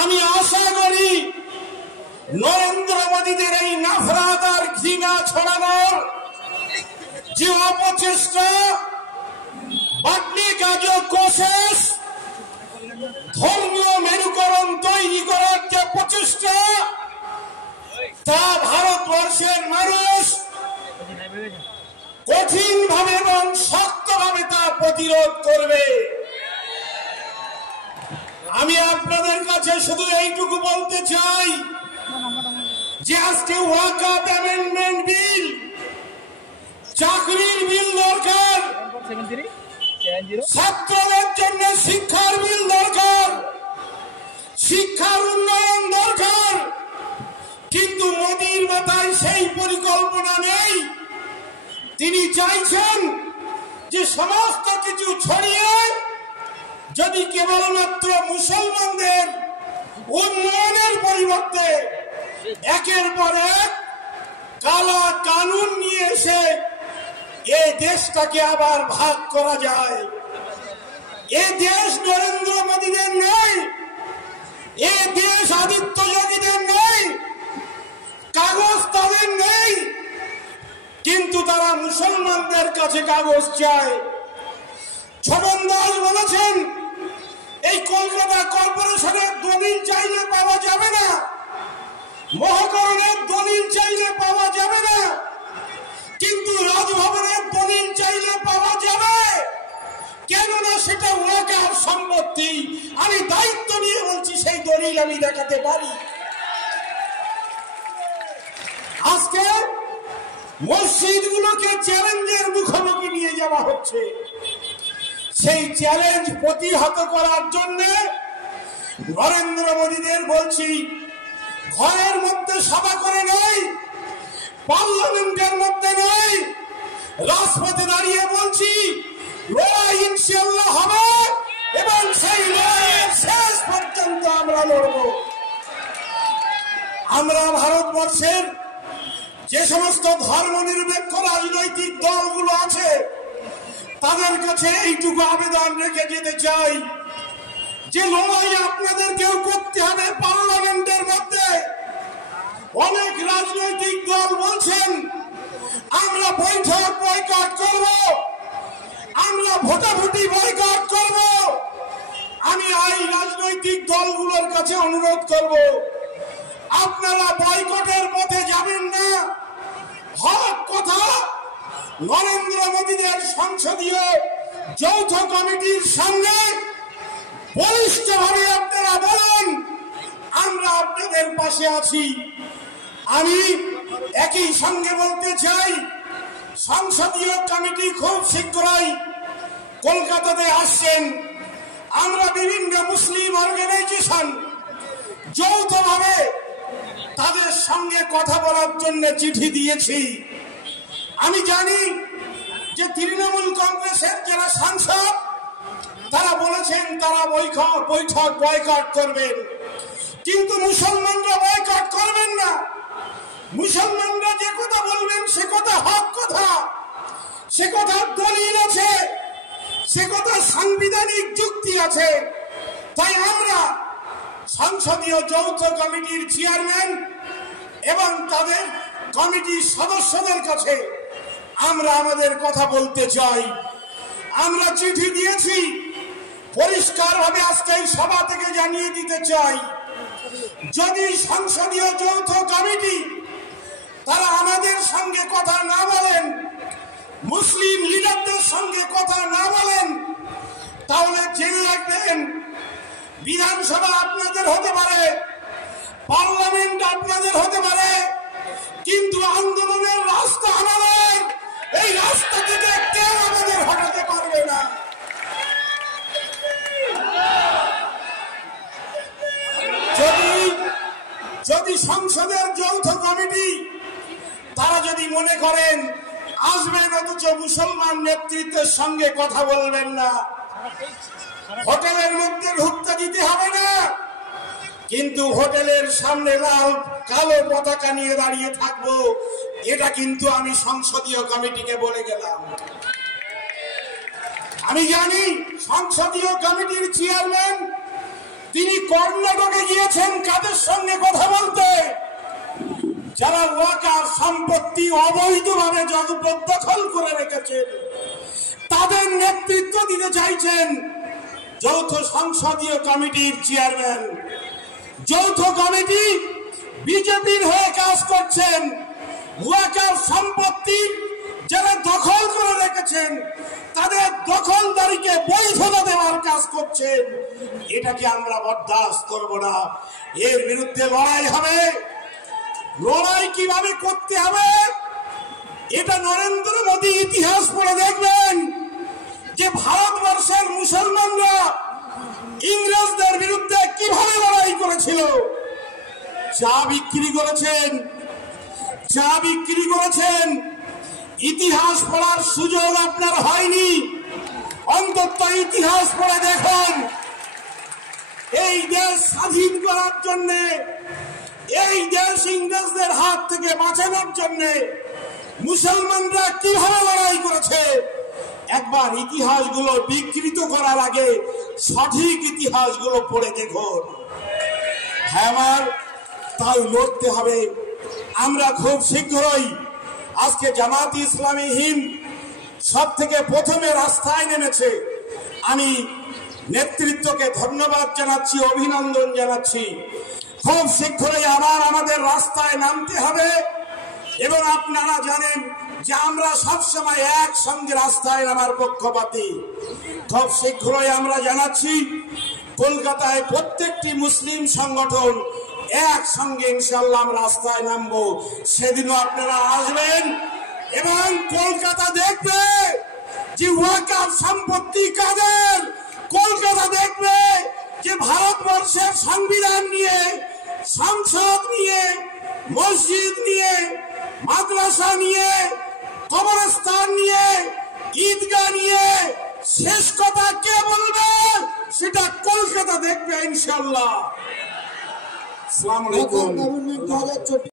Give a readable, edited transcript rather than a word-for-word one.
আমি আশা করি নরেন্দ্র মোদীদের এই নফরত আর ঘৃণা ছড়ানোর যে অপচেষ্টা, বাটনে का जो कोशिश, ধর্মীয় মেরুকরণ তৈরি করার যে প্রচেষ্টা, তা ভারতবর্ষের মানুষ কঠিনভাবে এবং শক্তভাবে তা প্রতিরোধ করবে। আমি আপনাদের কাছে শুধু এইটুকু বলতে চাই যে আজকে ওয়াকফ অ্যামেন্ডমেন্ট বিল, চাকরির বিল দরকার, ছাত্রদের জন্য শিক্ষার বিল দরকার, শিক্ষার উন্নয়ন দরকার, কিন্তু মোদির মাথায় সেই পরিকল্পনা নেই। তিনি চাইছেন যে সমস্ত কিছু ছড়িয়ে যদি কেবলমাত্র মুসলমানদের উন্নয়নের পরিবর্তে একের পর এক কালা কানুন নিয়ে এসে এই দেশটাকে আবার ভাগ করা যায়। এ দেশ নরেন্দ্র মোদীদের নয়, এ দেশ আদিত্য যোগীদের নয়, কাগজ তাদের নেই, কিন্তু তারা মুসলমানদের কাছে কাগজ চায়। ছবন দাস বলেছেন এই কলকাতা কর্পোরেশনের দলিল চাইলে পাওয়া যাবে না, মহাকরণের দলিল চাইলে পাওয়া যাবে না, কিন্তু রাজভবনের দলিল চাইলে পাওয়া যাবে, কেননা সেটা ওয়াকফ সম্পত্তি। আমি দায়িত্ব নিয়ে বলছি সেই দলিল আমি দেখাতে পারি। আজকে মসজিদগুলোকে চ্যালেঞ্জের মুখোমুখি নিয়ে যাওয়া হচ্ছে। সেই চ্যালেঞ্জ প্রতিহত করার জন্য নরেন্দ্র মোদীদের বলছি, ঘরের মধ্যে সভা করে নয়, পার্লামেন্টের মধ্যে নয়, রাজপথে দাঁড়িয়ে বলছি লড়াই ইনশাআল্লাহ হবে এবং সেই লড়াইয়ের শেষ পর্যন্ত আমরা লড়ব। আমরা ভারতবর্ষের যে সমস্ত ধর্মনিরপেক্ষ রাজনৈতিক দলগুলো আছে তাদের কাছে এইটুকু আবেদন রেখে যেতে চাই যে লড়াই আপনাদেরকেও করতে হবে পার্লামেন্টের মধ্যে। অনেক রাজনৈতিক দল বলছেন আমরা বৈঠক বয়কট করব, আমরা ভোটাভুটি বয়কট করব। আমি এই রাজনৈতিক দলগুলোর কাছে অনুরোধ করব, আপনারা বয়কটের পথে যাবেন না। হক কথা, নরেন্দ্র মোদীদের সংসদীয় যৌথ কমিটির সামনে বলিষ্ঠভাবে আপনারা বলেন আমরা আপনাদের পাশে আছি। আমি একই সঙ্গে বলতে চাই সংসদীয় কমিটি খুব শীঘ্রই কলকাতাতে আসছেন। আমরা বিভিন্ন মুসলিম অর্গানাইজেশন যৌথভাবে তাদের সঙ্গে কথা বলার জন্য চিঠি দিয়েছি। আমি জানি যে তৃণমূল কংগ্রেসের যারা সাংসদ তারা বলেছেন তারা বৈঠক বয়কট করবেন, কিন্তু মুসলমানরা বয়কট করবেন না। মুসলমানরা যে কথা বলবেন সে কথা হক কথা, সে কথার দলিল আছে, সে কথা সাংবিধানিক যুক্তি আছে। তাই আমরা সংসদীয় যৌথ কমিটির চেয়ারম্যান এবং তাদের কমিটির সদস্যদের কাছে আমরা আমাদের কথা বলতে চাই। আমরা চিঠি দিয়েছি, পরিষ্কারভাবে আজকে এই সভা থেকে জানিয়ে দিতে চাই, যদি সংসদীয় যৌথ কমিটি তারা আমাদের সঙ্গে কথা না বলেন, মুসলিম লিডারদের সঙ্গে কথা না বলেন, তাহলে জেনে রাখবেন বিধানসভা আপনাদের হতে পারে, পার্লামেন্ট আপনাদের হতে পারে, কিন্তু আন্দোলনের রাস্তা আমাদের। এই রাস্তা থেকে কেউ আমাদের হটাতে পারবে না। যদি সংসদের যৌথ কমিটি তারা যদি মনে করেন আসবেন অথচ মুসলমান নেতৃত্বের সঙ্গে কথা বলবেন না, হোটেলের মধ্যে ঢুকতে দিতে হবে না, কিন্তু হোটেলের সামনে লাল কালো পতাকা নিয়ে দাঁড়িয়ে থাকবো, এটা কিন্তু আমি সংসদীয় কমিটিকে বলে গেলাম। আমি জানি সংসদীয় কমিটির চেয়ারম্যান তিনি কর্ণাটকে গিয়েছেন কাদের সঙ্গে কথা বলতে? যারা ওয়াকাফ সম্পত্তি অবৈধভাবে জবরদখল করে রেখেছেন তাদের নেতৃত্ব দিতে চাইছেন যৌথ সংসদীয় কমিটির চেয়ারম্যান। যৌথ কমিটি বিজেপির হয়ে কাজ করছেন, ওয়াকাফ সম্পত্তি যারা দখল করে রেখেছেন তাদের দখলদারিকে বৈধতা দেওয়ার কাজ করছেন। এটাকে আমরা বরদাস্ত করব না, এর বিরুদ্ধে লড়াই হবে। লড়াই কিভাবে করতে হবে এটা নরেন্দ্র মোদী ইতিহাস পড়ে দেখবেন যে ভারতবর্ষের মুসলমানরা ইংরেজদের বিরুদ্ধে কিভাবে লড়াই করেছিল। চা বিক্রি করেছেন। ইতিহাস পড়ার সুযোগ আপনার হয়নি, অন্তত ইতিহাস পড়ে দেখুন। এই দেশ স্বাধীন করার জন্য, এই দেশ ইংরেজদের হাত থেকে বাঁচানোর জন্য মুসলমানরা কিভাবে লড়াই করেছে একবার ইতিহাসগুলো বিকৃত করার আগে সঠিক ইতিহাসগুলো পড়ে দেখুন। হ্যাঁ, তাই লড়তে হবে। আমরা খুব শীঘ্রই আজকে জামাত ইসলামী হিন্দ সব থেকে প্রথমে রাস্তায় নেমেছে। আমি নেতৃত্বকে ধন্যবাদ জানাচ্ছি, অভিনন্দন জানাচ্ছি। খুব শীঘ্রই আবার আমাদের রাস্তায় নামতে হবে এবং আপনারা জানেন যে আমরা সবসময় একসঙ্গে রাস্তায় নামার পক্ষপাতী। খুব শীঘ্রই আমরা জানাচ্ছি কলকাতায় প্রত্যেকটি মুসলিম সংগঠন একসঙ্গে ইনশাআল্লাহ রাস্তায় নামবো। সেদিনও আপনারা আসবেন এবং কলকাতা দেখবে যে ওয়াকাফ সম্পত্তি কাদের। কলকাতা দেখবে যে ভারতবর্ষের সংবিধান নিয়ে, সংসদ নিয়ে, মসজিদ নিয়ে, মাদ্রাসা নিয়ে, কবরস্থান নিয়ে, ঈদগাহ নিয়ে শেষ কথা কে বলবে সেটা কলকাতা দেখবে ইনশাআল্লাহ। আসসালামু আলাইকুম।